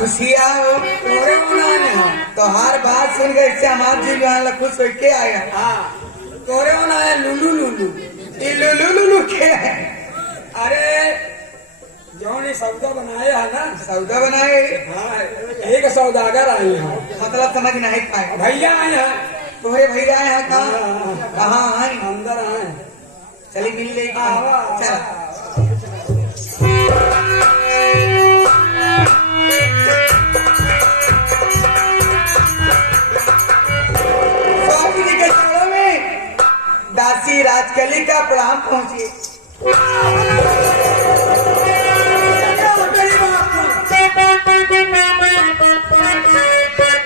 खुशिया हो तोरे होना तो हर बात सुन के इससे हमारे जी वाला खुश हो के आया। हाँ तोरे होना है लुलू लुलू ये लुलु लुलु के है। अरे जो ने सौदा बनाया है ना सौदा बनाए हाँ एक सौदागर आए हैं मतलब समझ नहीं पाए। भैया आए हैं तोहरे भैया आए हैं कहाँ हाँ, कहाँ आए अंदर आए चली मिल ले आवा, चल स्वामी जी के चरणों में दासी राजकली का प्रणाम पहुंचे।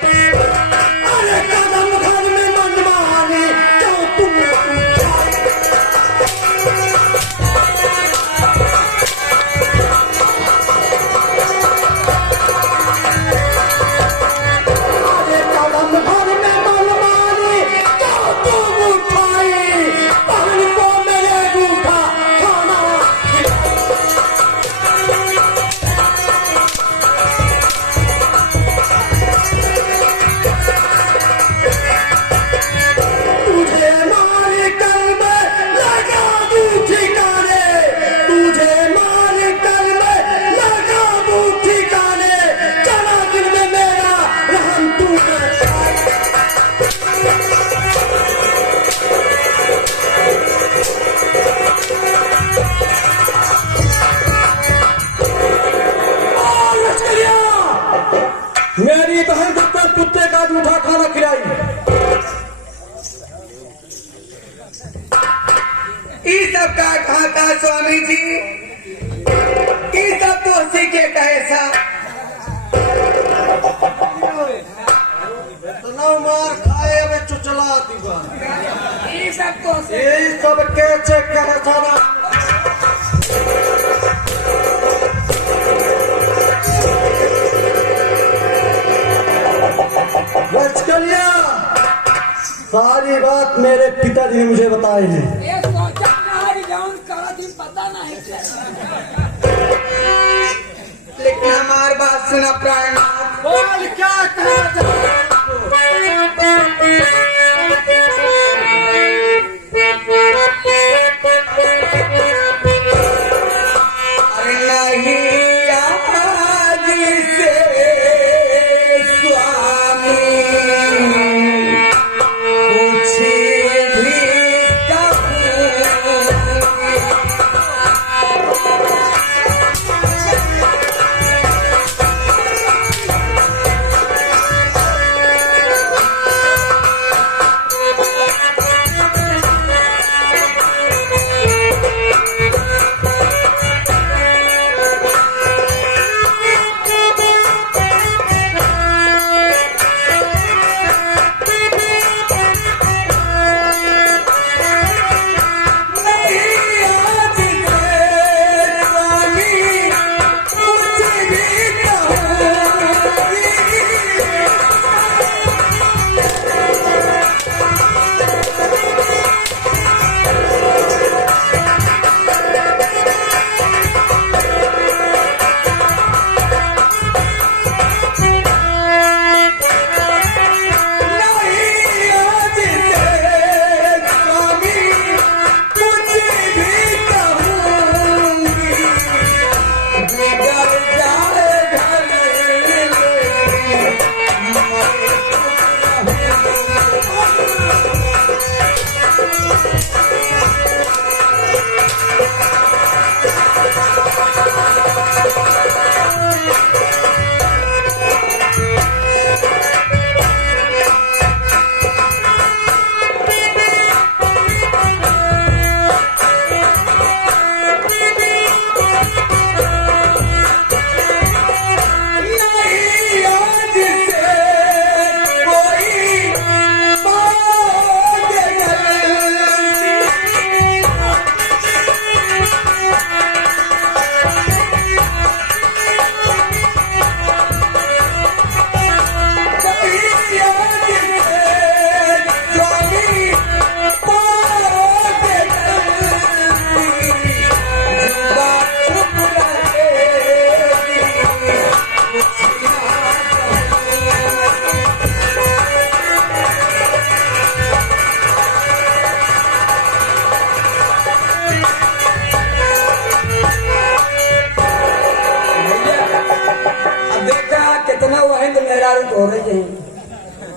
अरे कदम घर में मनमाने क्यों तुम अरे कदम घर में मनमाने क्यों तुम उठाए पहन को मेरे रूठा खाना तुझे मार कर मैं लगा दूं ठिकाने तुझे मार कर मैं लगा दूं ठिकाने चला दिन में मेरा रहम तू मेरी बहन को कुत्ते का जूठा खाना खिलाई इस सब का कहा था स्वामी जी इस सब तो सीखे कहे सा इतना मार खाए में चुचला दीवा ये सब तो ये सब के चेक कहे था ना लचकलिया सारी बात मेरे पिताजी ने मुझे बताई है ये सोचा नहीं जौन करा दिन पता नहीं लेकिन हमारी बात सुना प्राणनाथ बोल क्या कहना अरे नहीं आज से स्वामी कुछ भी कहूं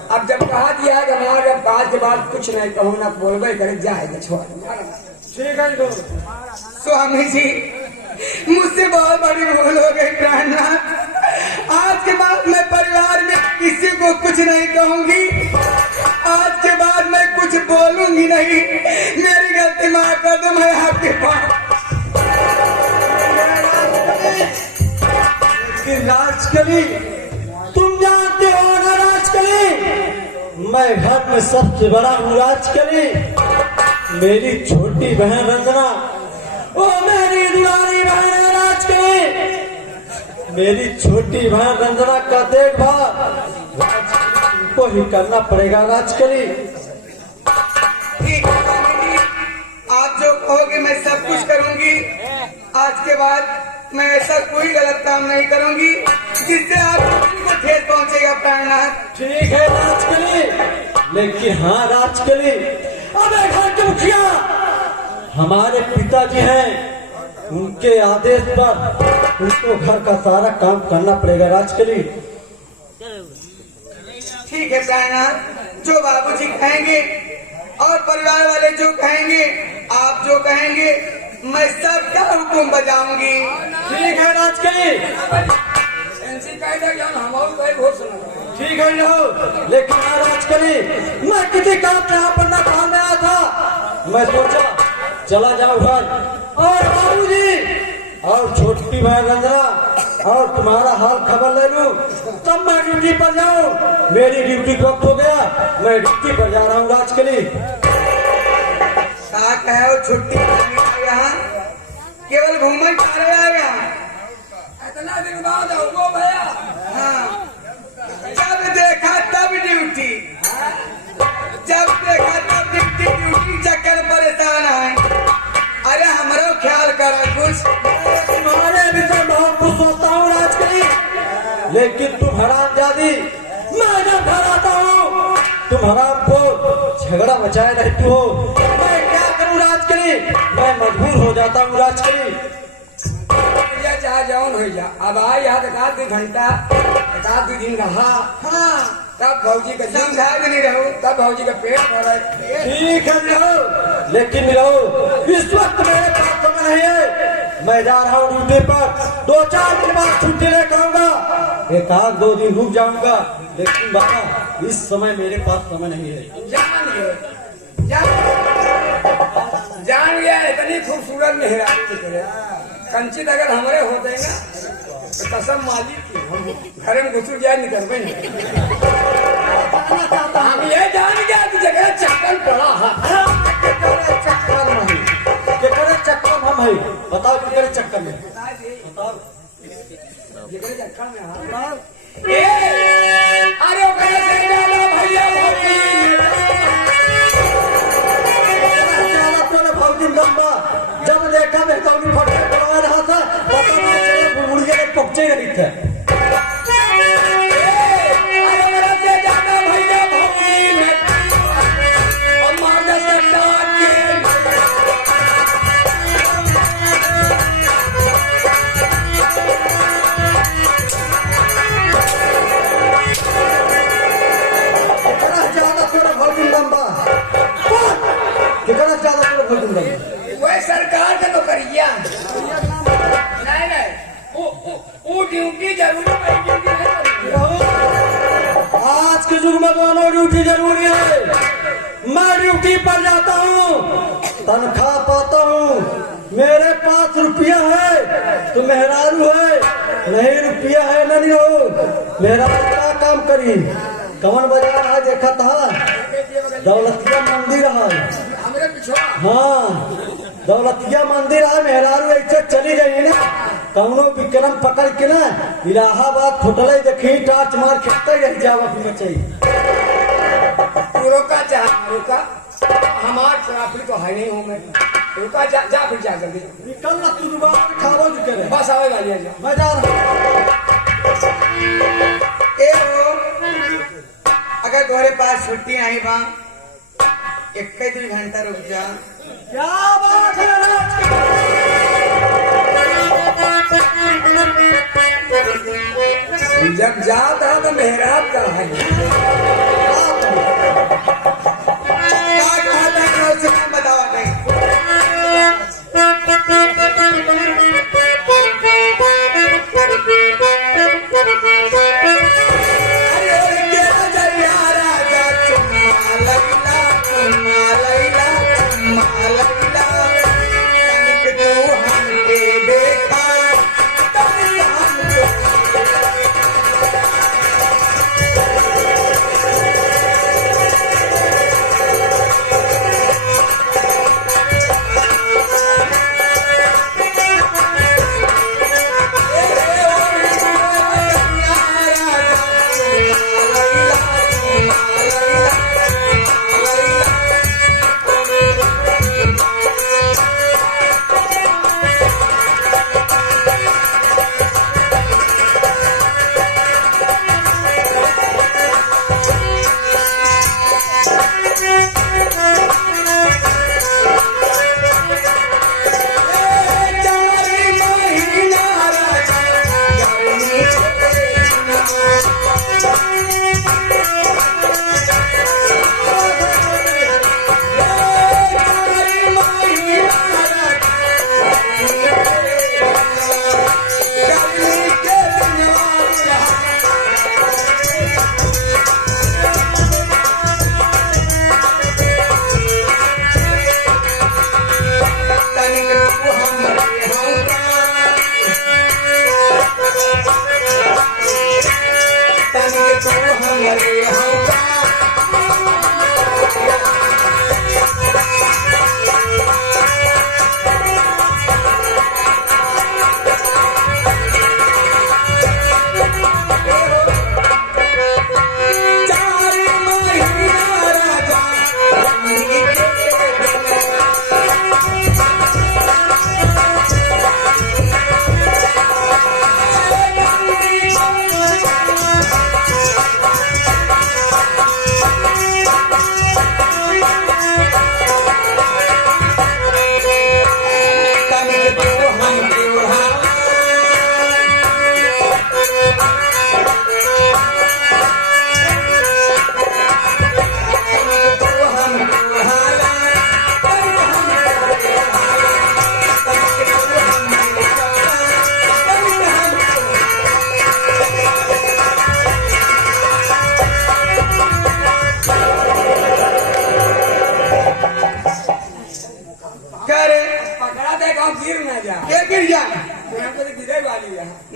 अब जब कहा दिया है कि हमारे अब आज के बाद कुछ नहीं कहूँ ना बोलबे करे जाएगा छोड़। ठीक है तो स्वामी जी मुझसे बहुत बड़ी भूल हो गई प्राणनाथ। आज के बाद मैं परिवार में किसी को कुछ नहीं कहूंगी। आज के बाद मैं कुछ बोलूंगी नहीं। मेरी गलती माफ कर दो, मैं आपके पास। राजकली तुम जानते हो ना राजकली, मैं घर में सबसे बड़ा हूँ राजकली। मेरी छोटी बहन रंजना, ओ मेरी दुलारी बहन है राजकली। मेरी छोटी बहन रंजना का देखभाल तुमको ही करना पड़ेगा राजकली। ठीक है स्वामी जी, आप जो कहोगे मैं सब कुछ करूंगी। आज के बाद मैं ऐसा कोई गलत काम नहीं करूंगी जिससे आपको ठेस पहुंचेगा प्राणनाथ। ठीक है राजकली, लेकिन हाँ राजकली, अबे घर के मुखिया हमारे पिताजी हैं, उनके आदेश पर उनको घर का सारा काम करना पड़ेगा राजकली। ठीक है प्राणनाथ, जो बाबूजी कहेंगे और परिवार वाले जो कहेंगे, आप जो कहेंगे, मैं सबका हुक्म बजाऊंगी। ठीक है राजकली, ठीक है लो। लेकिन हाँ राजकली, मैं किसी काम से यहाँ पर न काम में आया था। मैं सोचा चला जाऊँ घर और बाबूजी और छोटी बहन रंजना और तुम्हारा हाल खबर ले लूं, तब मैं ड्यूटी पर जाऊं। मेरी ड्यूटी वक्त हो गया, मैं ड्यूटी पर जा रहा हूँ राजकली। कहा कहो छुट्टी यहाँ केवल घूमने जा रहे हैं यहाँ। इतना दिन बाद हो भैया। हाँ, जब देखा तब ड्यूटी, जब देखा तब ड्यूटी चक्कर परेशान है। अरे हमारा ख्याल करा कुछ। तुम्हारे विषय बहुत कुछ सोचता हूँ राजकली, लेकिन तुम हरामजादी, मैं जब घर आता हूँ तुम हराम को झगड़ा मचाए रहती हो। मैं क्या करूँ राजकली, मैं मजबूर हो जाता हूँ राजकली। भैया चाहे जौन हो जा, अब आई यहाँ एक आध 2 घंटा, एक आध 2 दिन रहा। हाँ, तब भौजी का समझा भी नहीं रहो। तब भौजी का पेट भरा। ठीक है रहो, लेकिन रहो इस वक्त मेरे पास समय नहीं है। मैं जा रहा हूँ ड्यूटी पर, 2-4 दिन बाद छुट्टी लेकर आऊंगा। 1-2 दिन रुक जाऊंगा, लेकिन बाबा इस समय मेरे पास समय नहीं है। जान गया इतनी खूबसूरत मेहरानी निकले। कंचित अगर हमारे होते ना तो कसम मालिक की घर में घुस जाए निकलवे नहीं। हम ये जान गया कि जगह चक्कर पड़ा है। चक्कर नहीं, केकरे चक्कर हम है, बताओ केकरे चक्कर में, बताओ जगह चक्कर में। हाँ, अरे भैया भौजी लंबा जब देखा मैं कौन फटके करवा रहा था, पता ना चले बुढ़िया ने पहुंचे नहीं थे। वह सरकार का नौकरिया नहीं, वो ड्यूटी जरूरी है। आज के युग में दोनों ड्यूटी जरूरी है। मैं ड्यूटी पर जाता हूँ, तनख्वाह पाता हूँ, मेरे पास रुपया है तो मेहरारू है, नहीं रुपया है नहीं हो। मेरा क्या काम करी, कौन बाजार है देखा था, दौलतिया मंदिर है। हाँ, दौलतिया मंदिर है। मेहरारू ऐसे चली गई ना, कौनो विक्रम पकड़ के ना इलाहाबाद फुटले देखी, टाच मार खेते रह जावा बचाई। रुका रुका, हमार ट्राफिक तो है नहीं हूँ मैं। रुका जा फिर जा जल्दी निकल ना, तू दुबारा खाओ जो करे। बस आवे वाली है, मैं जा रहा अगर तुम्हारे पास छुट्टी आई बा, 1-2 घंटा रुक जा। क्या बात है जब जाता तो मेहराब का है।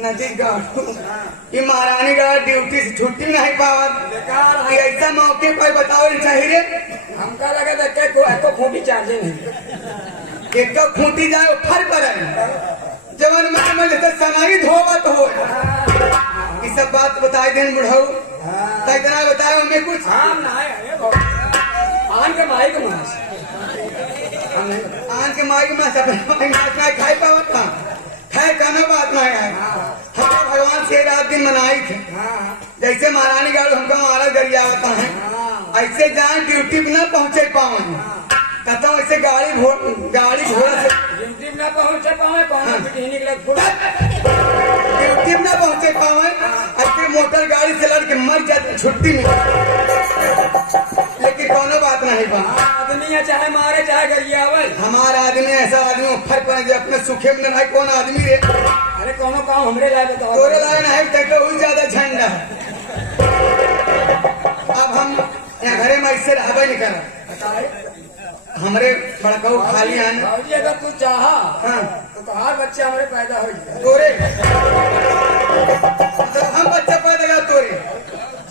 नदी गाड़ू ये महारानी का ड्यूटी से छुट्टी नहीं पावत बेकार ये है। ऐसा मौके पर बताओ चाहिए रे हमका लगा था कि एको खूंटी चार्जे नहीं एक तो खूंटी जाए फर पर जवन में जैसे सनाई धोवत हो ये सब बात बताए दिन बुढ़ऊ तो इतना बताए हमें कुछ हम ना है आन के माई के मास हम नहीं बताए। आन के माई के माँ सब नाच खाई पावत था है कहना बात नहीं है हम भगवान से रात दिन मनाई थे हाँ जैसे महारानी गाड़ू हमको हमारा गरियावता है हाँ ऐसे जहाँ ड्यूटी पे न पहुँचे पावे कहता हूँ ऐसे गाड़ी घोड़ा से ड्यूटी में ना पहुंचे पावे पहुंचे पिटी निकले फुट ड्यूटी में न पहुँचे पावे ऐसे मोटर गाड़ी से लड़ के मर जाते छुट्टी में लेकिन कोनो बात नहीं बा आदमी है चाहे मारे चाहे गरियावे हमारा आदमी ऐसा आदमी फर पर जो अपने सुखे में नहीं कौन आदमी रे अरे कोनो काम हमरे लाए बताओ तोरे लाइन है तक तो ज्यादा झंडा है अब हम यहाँ घरे में ऐसे रहबे नहीं कर बताए हमरे बड़काऊ खाली आन भाजी अगर तू चाहा हाँ तो तुम्हार बच्चे हमरे पैदा हो जाए तोरे तो हम बच्चा पैदा कर तोरे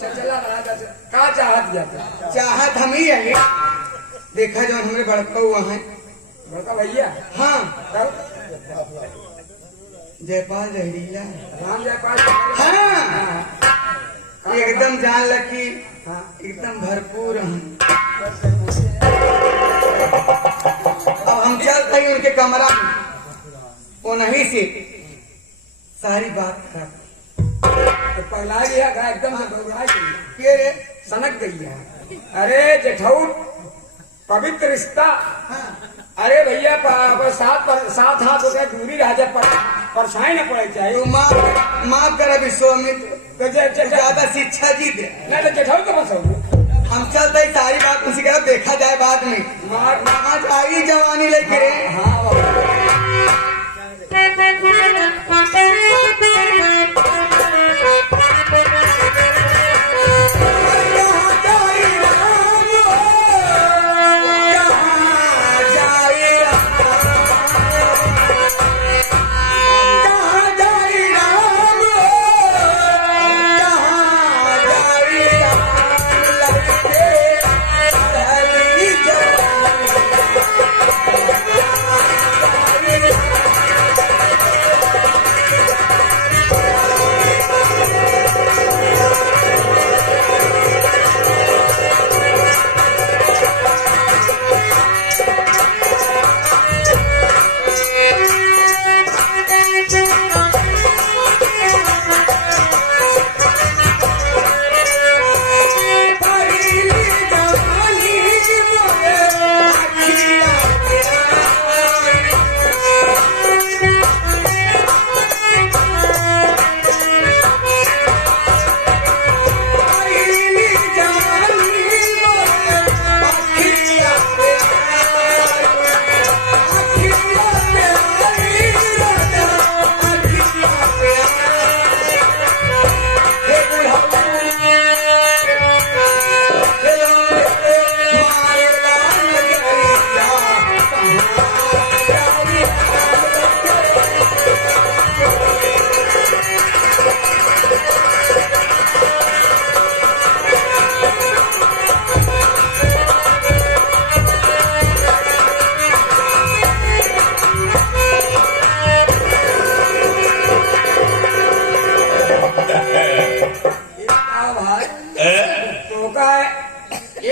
चला रहा था का चाहत जाता चाहत हम ही है देखा जो हमरे बड़काऊ वहाँ बड़का भैया हाँ तब जयपाल जहरीला राम जयपाल हाँ एकदम जान लकी हाँ एकदम भरपूर हम अब हम चल गए उनके कमरा में वो नहीं से सारी बात खराब तो पगला गया था एकदम से घबरा गई के रे सनक गई है अरे जेठऊ पवित्र रिश्ता हाँ अरे भैया सात हाथ हो गए दूरी रह जाए परेशानी न पड़े चाहिए तू माफ कर विश्वामित्र तो ज्यादा शिक्षा जी दे नहीं तो जेठऊ तो बस हम चलते ही सारी बात उसी का देखा जाए बाद में मार आज आई जवानी लेके रे हाँ बाबा।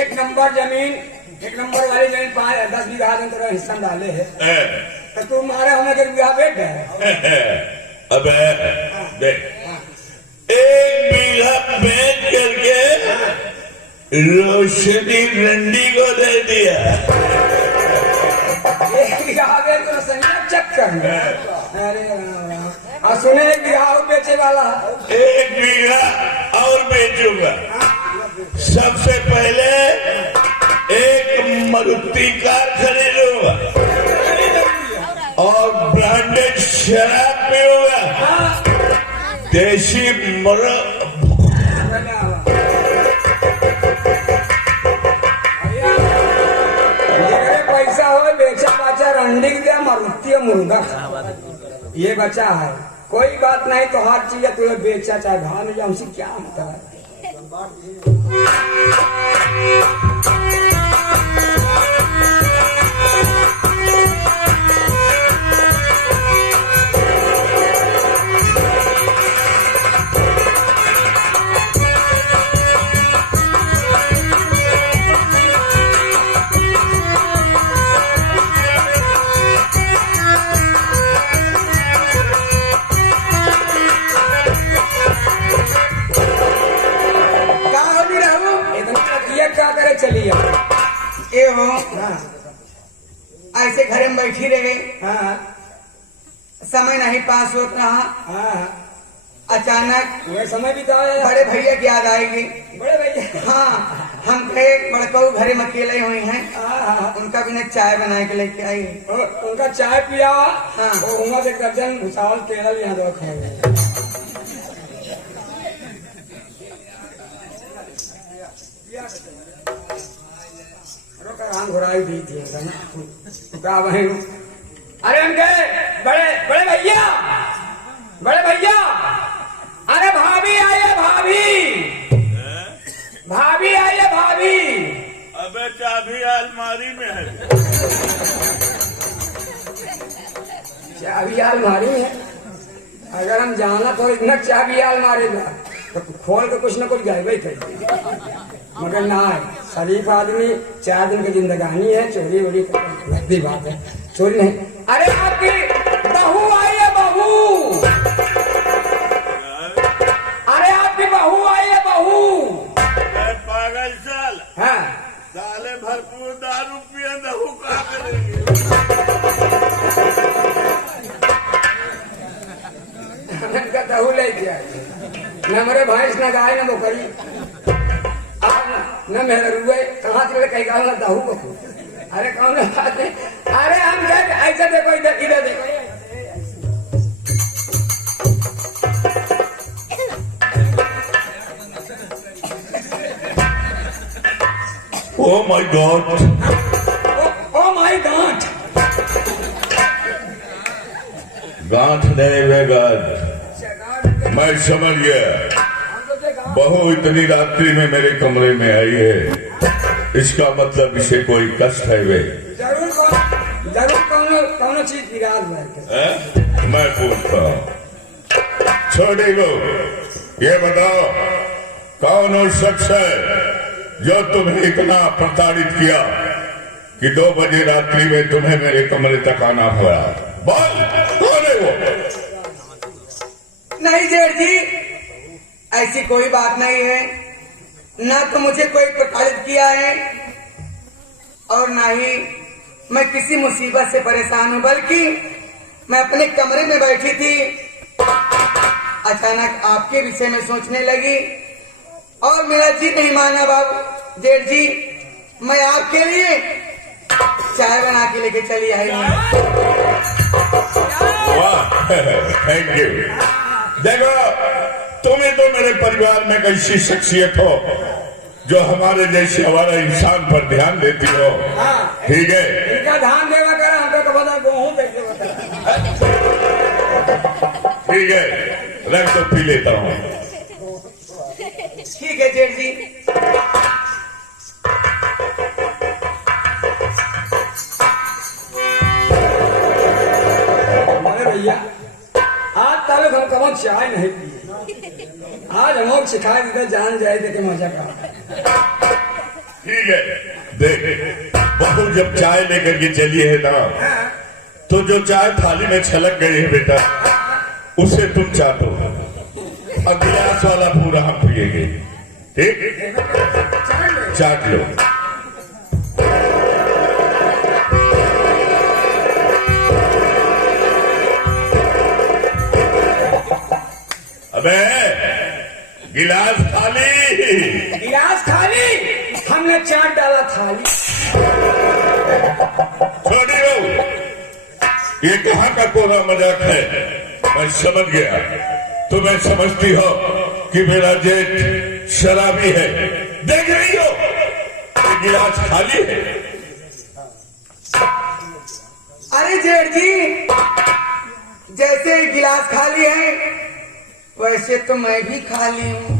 एक नंबर जमीन एक नंबर वाली जमीन 10 बीघा में तेरा हिस्सा डाले है तो तुम्हारे होने के बीघा बेट है अबे देख 1 बीघा बेच करके रोशनी रंडी को दे दिया। 1 बीघा बेच तो संजय चक्कर में अरे और सुने 1 बीघा और बेचे वाला 1 बीघा और बेचूंगा। सबसे पहले एक मारुति कार खरीदूंगा और ब्रांडेड शराब पीऊंगा। देशी पैसा हो बेचा बचा रंडी दिया मारुति मुर्गा ये बचा है कोई बात नहीं तो हर चीज तुझे बेचा चाहे भाव में हमसे क्या होता है। क्या करे चलिए ए हो ऐसे घर में बैठी रहे, हाँ समय नहीं पास होत रहा। हाँ अचानक वह समय बिताए बड़े भैया की याद आएगी। बड़े भैया हाँ हम थे बड़कऊ घरे में अकेले हुए हैं, हाँ उनका बिना चाय बना के लेके आई। उनका चाय पिया। हाँ। और उनका एक दर्जन भुसावल केरल यहाँ दो खाएंगे। घुराई दी थी क्या बहन। अरे उनके बड़े बड़े भैया, बड़े भैया, अरे भाभी आइए, भाभी भाभी आइए, भाभी। अबे चाबी अलमारी में है। चाबी अलमारी में है। अगर हम जाना तो इतना चाबी अलमारी में तो खोल के कुछ न कुछ गायब ही कर, मगर ना है शरीफ आदमी। 4 दिन की जिंदगानी है, चोरी वोरी लंबी बात है, चोरी नहीं। अरे आपकी बहू आई है, बहू। अरे आपकी बहू आई है, बहू। पागल साल, हाँ साले भरपूर दारू पिए नहू क्या करेंगे। का दहू ले गया न मेरे भैंस न गाय न बकरी न मेरे रुए कहाँ चले कहीं गाँव न दहू बकू। अरे कौन बात है। अरे हम ऐसा देखो, इधर इधर देखो। Oh my God, oh my God. गांठ नहीं वे गांठ। मैं समझ गया, बहू इतनी रात्रि में मेरे कमरे में आई है, इसका मतलब इसे कोई कष्ट है। वे जरूर कौन चीज की रात मैं पूछता हूँ, छोटे लोग ये बताओ कौन वो शख्स है जो तुम्हें इतना प्रताड़ित किया कि 2 बजे रात्रि में तुम्हें मेरे कमरे तक आना पड़ा। बोल कौन है वो? नहीं जेठ जी, ऐसी कोई बात नहीं है। ना तो मुझे कोई प्रताड़ित किया है और ना ही मैं किसी मुसीबत से परेशान हूँ, बल्कि मैं अपने कमरे में बैठी थी, अचानक आपके विषय में सोचने लगी और मेरा जी नहीं माना। बाबू जेठ जी, मैं आपके लिए चाय बना के लेके चली आई हूँ। वाह, थैंक यू। देखो, तुम्हें तो मेरे परिवार में ऐसी शख्सियत हो जो हमारे जैसे हमारा इंसान पर ध्यान देती हो। ठीक है, इनका ध्यान देवा कर हमको तो बता गेहूं देखते बता। ठीक है, रख तो पी लेता हूँ। ठीक है जेठ जी। भैया आज ताले हम कम चाय नहीं पिए, आज हम सिखाए देते जान जाए थे कि मजा का। ठीक है, देख बहू जब चाय लेकर के चली है ना, तो जो चाय थाली में छलक गई है बेटा, उसे तुम चाटो और गिलास वाला पूरा हम पिएंगे। ठीक, चाट लो। अबे गिलास खाली, गिलास खाली, हमने चाट डाला थाली। छोड़ी हो, ये कहाँ का कोरा मजाक है? मैं समझ गया, तुम्हें समझती हो कि मेरा जेठ शराबी है। देख रही हो ये गिलास खाली है। अरे जेठ जी, जैसे गिलास खाली है वैसे तो मैं भी खाली हूँ।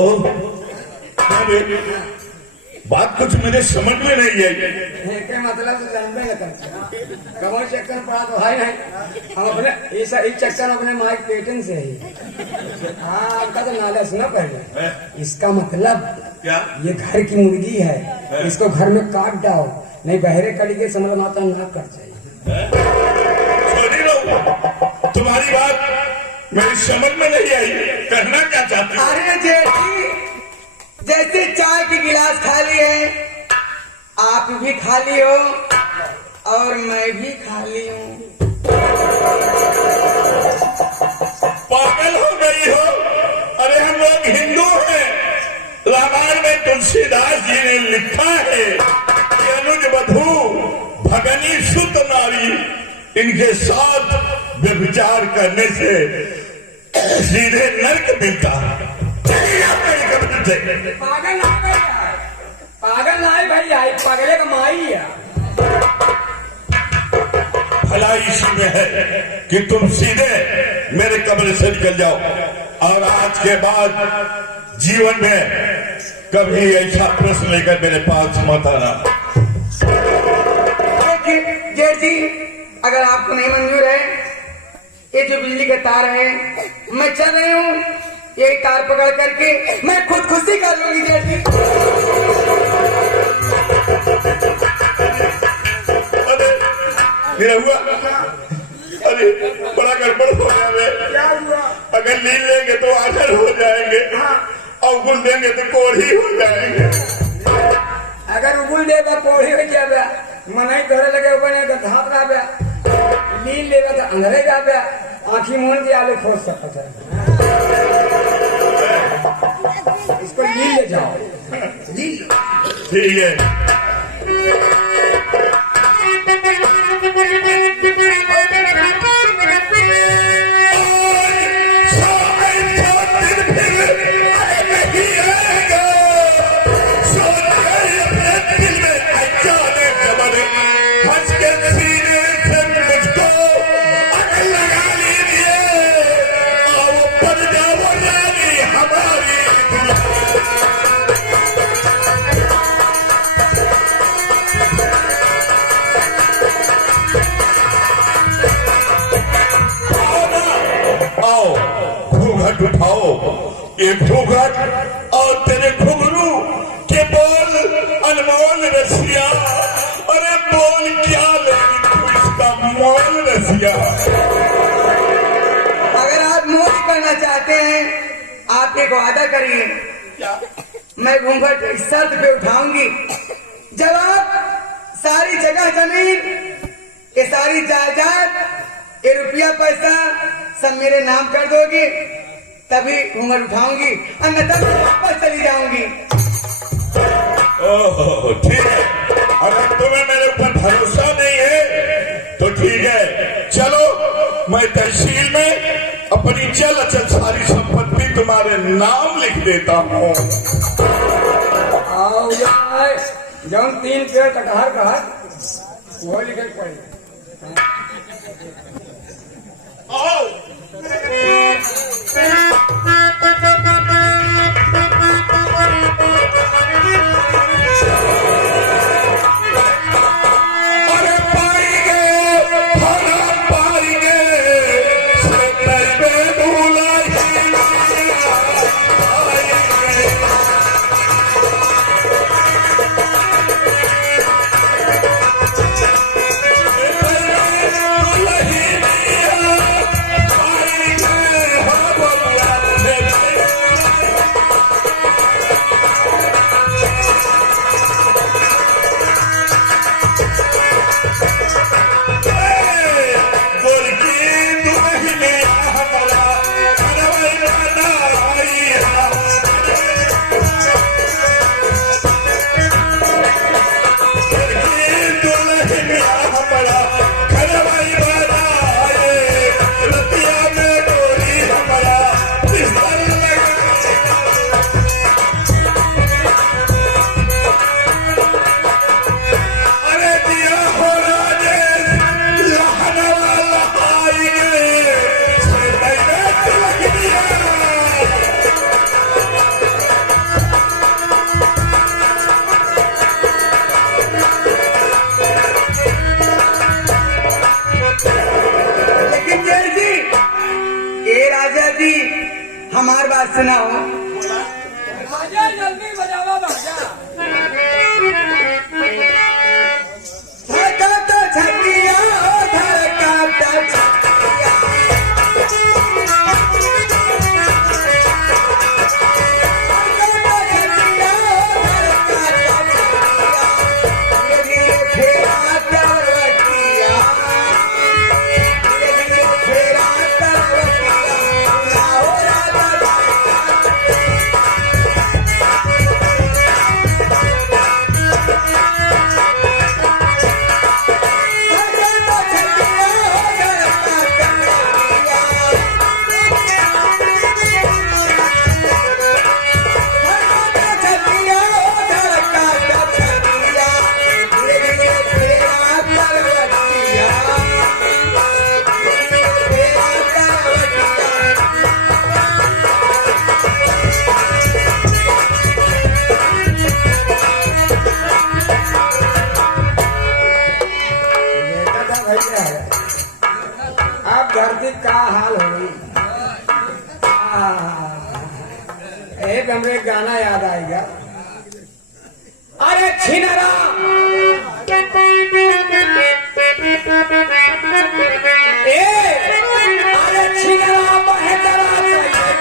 ओह, अरे, बात कुछ मेरे समझ में नहीं आई। के मतलब से जानते हैं कमर चक्कर में पड़ा तो है नहीं। हम अपने इस चक्कर में अपने माइक पेटन से ही। हाँ आपका तो नॉलेज ना पहले। इसका मतलब क्या? ये घर की मुर्गी है, इसको घर में काट डालो, नहीं बहरे कड़ी के समझ माता ना कट जाए। छोड़ी लो, तुम्हारी बात मेरी समझ में नहीं आई। कहना क्या चाहती हो? अरे जेठी, जैसे चाय की गिलास खाली है आप भी खाली हो और मैं भी खाली हूँ। पागल हो गई हो? अरे हम लोग हिंदू हैं। रामायण में तुलसीदास जी ने लिखा है कि अनुज वधू भगनी सुत नारी, इनके साथ व्यभिचार करने से सीधे नरक मिलता है। पागल ना भैया, पागल ना भैया, पागले का माई है। भला इसी में है कि तुम सीधे मेरे कमरे से निकल जाओ और आज के बाद जीवन में कभी ऐसा प्रश्न लेकर मेरे पास मत आना। जेठ जी, अगर आपको नहीं मंजूर है, ये जो बिजली के तार है मैं चल रही हूँ, ये तार पकड़ करके मैं खुदकुशी कर लूंगी जेठ जी। अरे मेरा हुआ, अरे बड़ा गड़बड़ हो गया। क्या हुआ? अगर लील लेंगे तो आखिर हो जाएंगे, और उगुल देंगे तो कोढ़ी हो जाएंगे। अगर उगुल देगा कोढ़ी हो जाएगा, मनाई धरे लगे बने तो धाप रहा बे, लील लेगा तो अंधेरे जा बे, आँखी मूंद के आलू खोज सकता है। इसको लील ले जाओ, लील। ठीक है। उठाओ ये घूंघट और तेरे घुंघरू के बोल अनमोल रसिया। अरे बोल क्या लेकिन तू इसका मोल रसिया। अगर आप मोदी करना चाहते हैं, आप एक वादा करिए, मैं घूंघट एक शर्त पे उठाऊंगी। जब आप सारी जगह जमीन, ये सारी जायदाद, ये रुपया पैसा सब मेरे नाम कर दोगे तभी घूंघट उठाऊंगी, अन्यथा मैं वापस चली जाऊंगी। ओह ठीक है, अगर तुम्हें मेरे ऊपर भरोसा नहीं है तो ठीक है, चलो मैं तहसील में अपनी चल अचल सारी संपत्ति तुम्हारे नाम लिख देता हूँ। जौन 3 पेड़ कटहर का वो लिखे पड़े। आओ सुनाओ। बाजा जल्दी बजावा बाजा। धड़काता छतिया ओ धड़काता छतिया, धड़काता छतिया ओ धड़काता छतिया, मेरी फेरा करवटिया, मेरी फेरा करवटिया, ओ राधा धड़काता छतिया ओ धड़काता छतिया, धड़काता छतिया ओ धड़काता छतिया, मेरी फेरा करवटिया, मेरी फेरा करवटिया। देखा था भैया अब धरती का हाल हो गई। एक हमरे गाना याद आएगा। अरे छिनरा ए अरे छिनरा बहतरा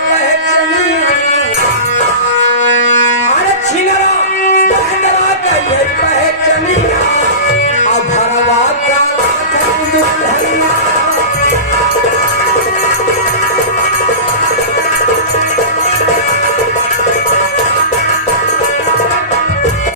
कहे चनिया, अरे छिनरा बहतरा कहे चनिया,